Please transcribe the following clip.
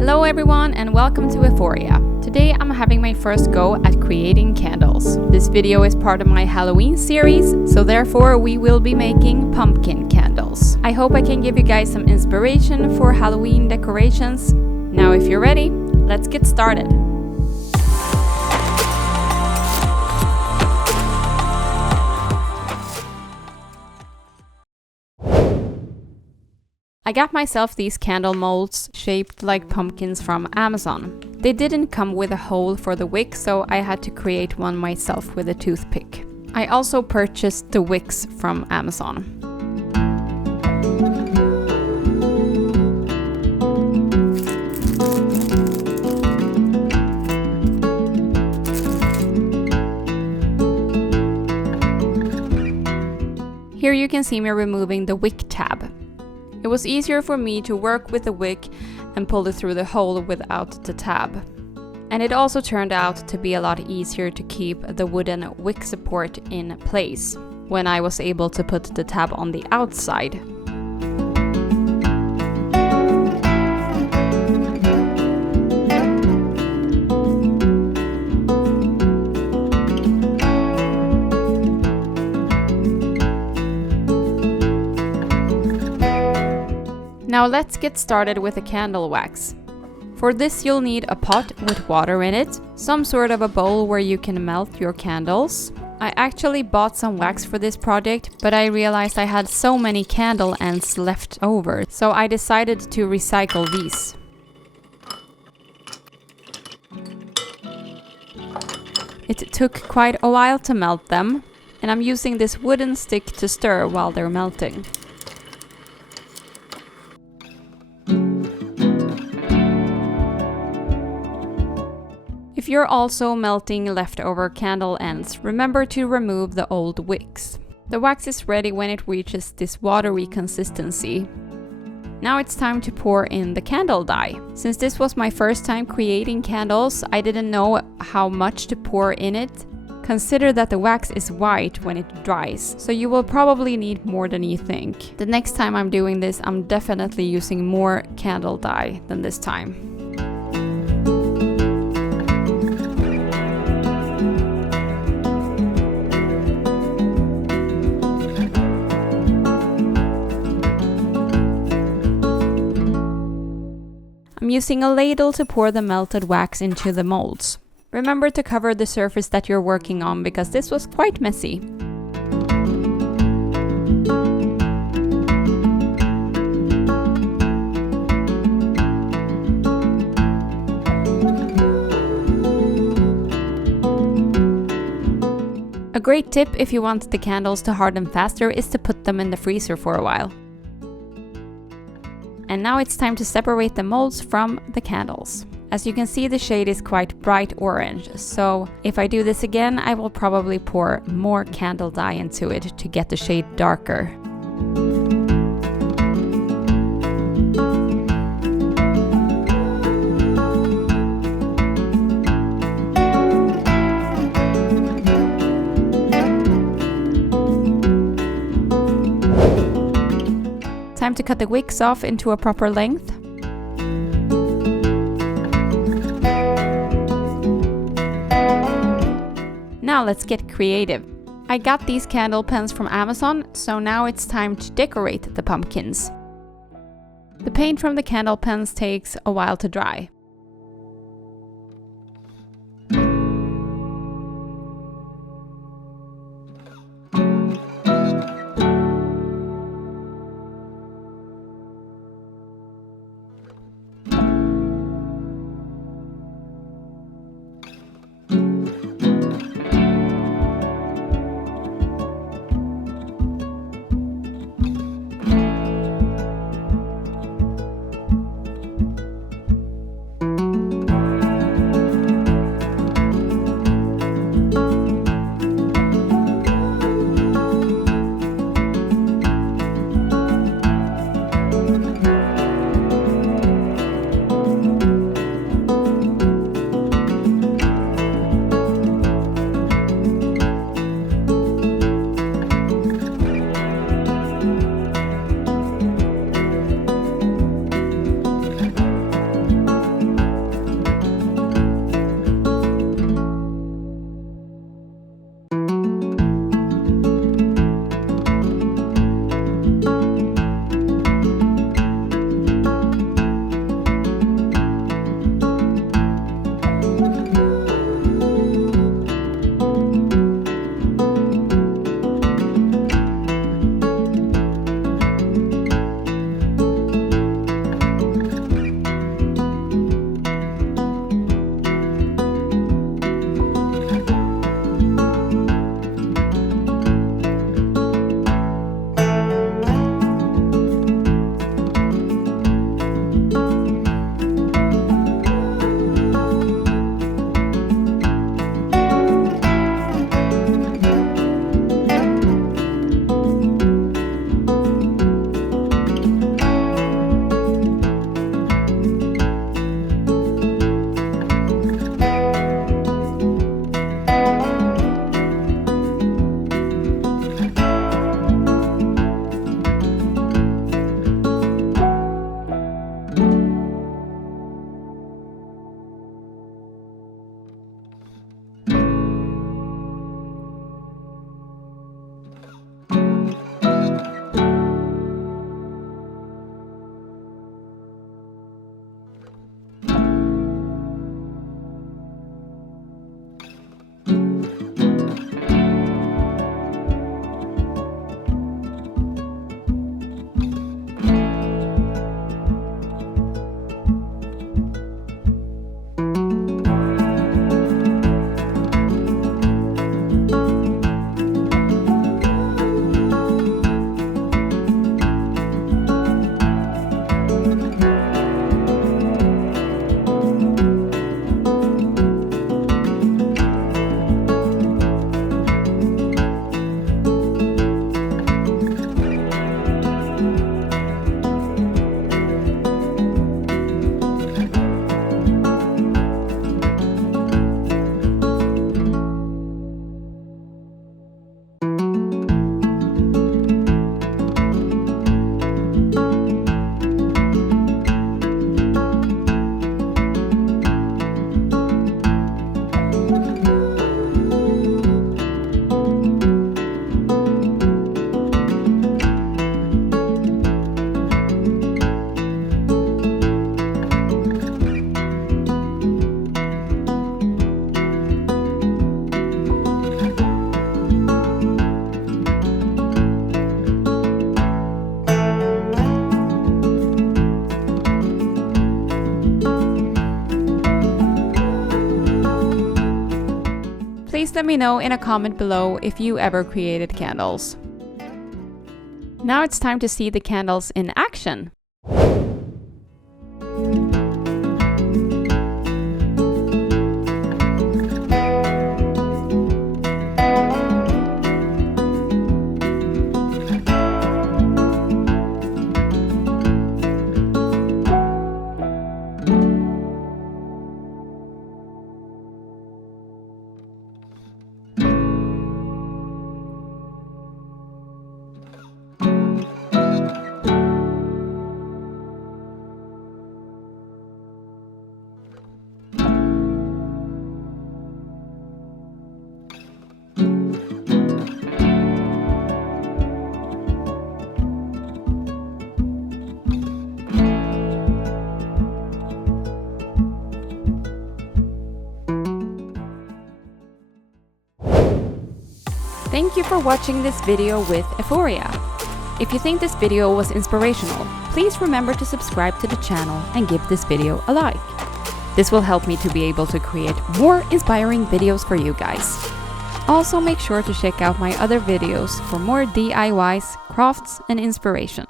Hello everyone and welcome to Eforia. Today I'm having my first go at creating candles. This video is part of my Halloween series, so therefore we will be making pumpkin candles. I hope I can give you guys some inspiration for Halloween decorations. Now if you're ready, let's get started. I got myself these candle molds shaped like pumpkins from Amazon. They didn't come with a hole for the wick, so I had to create one myself with a toothpick. I also purchased the wicks from Amazon. Here you can see me removing the wick tab. It was easier for me to work with the wick and pull it through the hole without the tab. And it also turned out to be a lot easier to keep the wooden wick support in place when I was able to put the tab on the outside. Now let's get started with the candle wax. For this you'll need a pot with water in it, some sort of a bowl where you can melt your candles. I actually bought some wax for this project, but I realized I had so many candle ends left over, so I decided to recycle these. It took quite a while to melt them, and I'm using this wooden stick to stir while they're melting. If you're also melting leftover candle ends, remember to remove the old wicks. The wax is ready when it reaches this watery consistency. Now it's time to pour in the candle dye. Since this was my first time creating candles, I didn't know how much to pour in it. Consider that the wax is white when it dries, so you will probably need more than you think. The next time I'm doing this, I'm definitely using more candle dye than this time. I'm using a ladle to pour the melted wax into the molds. Remember to cover the surface that you're working on because this was quite messy. A great tip if you want the candles to harden faster is to put them in the freezer for a while. And now it's time to separate the molds from the candles. As you can see, the shade is quite bright orange, so if I do this again, I will probably pour more candle dye into it to get the shade darker. Time to cut the wicks off into a proper length. Now let's get creative. I got these candle pens from Amazon, so now it's time to decorate the pumpkins. The paint from the candle pens takes a while to dry. Please let me know in a comment below if you ever created candles. Now it's time to see the candles in action. Thank you for watching this video with Eforia. If you think this video was inspirational, please remember to subscribe to the channel and give this video a like. This will help me to be able to create more inspiring videos for you guys. Also make sure to check out my other videos for more DIYs, crafts and inspiration.